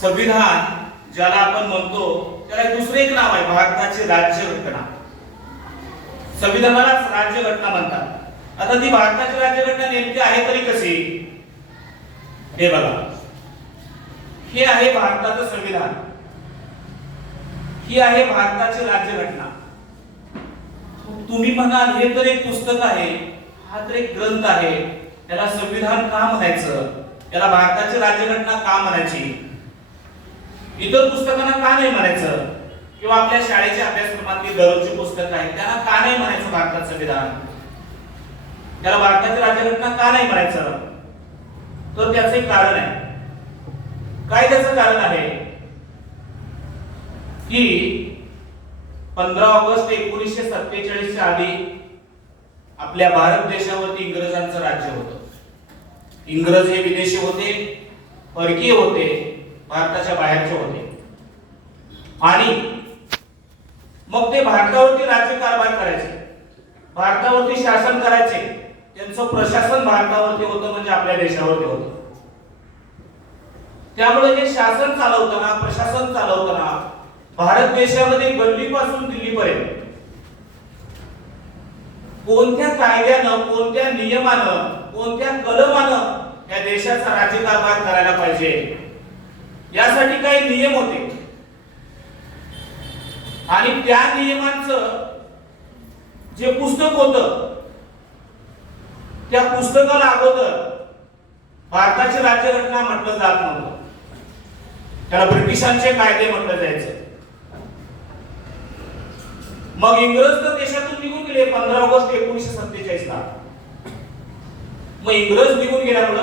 संविधान ज्याला आपण म्हणतो त्याला दुसरं एक नाव आहे भारताची राज्यघटना संविधानालाच राज्यघटना म्हणतात. आता ती भारताची राज्यघटना नेमकी आहे तरी कशी? हे बघा. हे आहे भारताचं संविधान. ही आहे भारताची राज्यघटना तुम्ही म्हणाल हे तर एक पुस्तक आहे हा तर एक ग्रंथ आहे. त्याला संविधान का म्हणायचं? त्याला भारताची राज्यघटना का म्हणायची? इतर पुस्तकांना का नाही म्हणायचं? किंवा आपल्या शाळेच्या अभ्यासक्रमातली दररोजची पुस्तकं आहेत त्यांना का नाही म्हणायचं भारतात संविधान? त्याला भारताची राज्यघटना का नाही म्हणायचं? तर त्याचं एक कारण आहे. काय त्याचं कारण आहे? की पंधरा ऑगस्ट एकोणीसशे सत्तेचाळीसच्या आधी आपल्या भारत देशावरती इंग्रजांचं राज्य होतं. इंग्रज हे विदेशी होते परकीय होते. भारताच्या बाहेरचे होते. आणि मग ते भारतावरती राज्यकारभार करायचे. भारतावरती शासन करायचे. त्यांचं प्रशासन भारतावरती होतं म्हणजे आपल्या देशावरती होतं. त्यामुळे हे शासन चालवताना प्रशासन चालवताना भारत देशामध्ये गल्लीपासून दिल्लीपर्यंत कोणत्या कायद्यानं कोणत्या नियमानं कोणत्या कलमानं या देशाचा राज्यकारभार करायला पाहिजे? यासाठी काही नियम होते. आणि त्या नियमांचं जे पुस्तक होतं त्या पुस्तकाला अगोदर भारताची राज्यघटना म्हटलं जात नव्हतं. त्याला ब्रिटिशांचे कायदे म्हटलं जायचं. मग इंग्रज तर देशातून निघून गेले पंधरा ऑगस्ट एकोणीसशे सत्तेचाळीस ला मग इंग्रज निघून गेल्यामुळं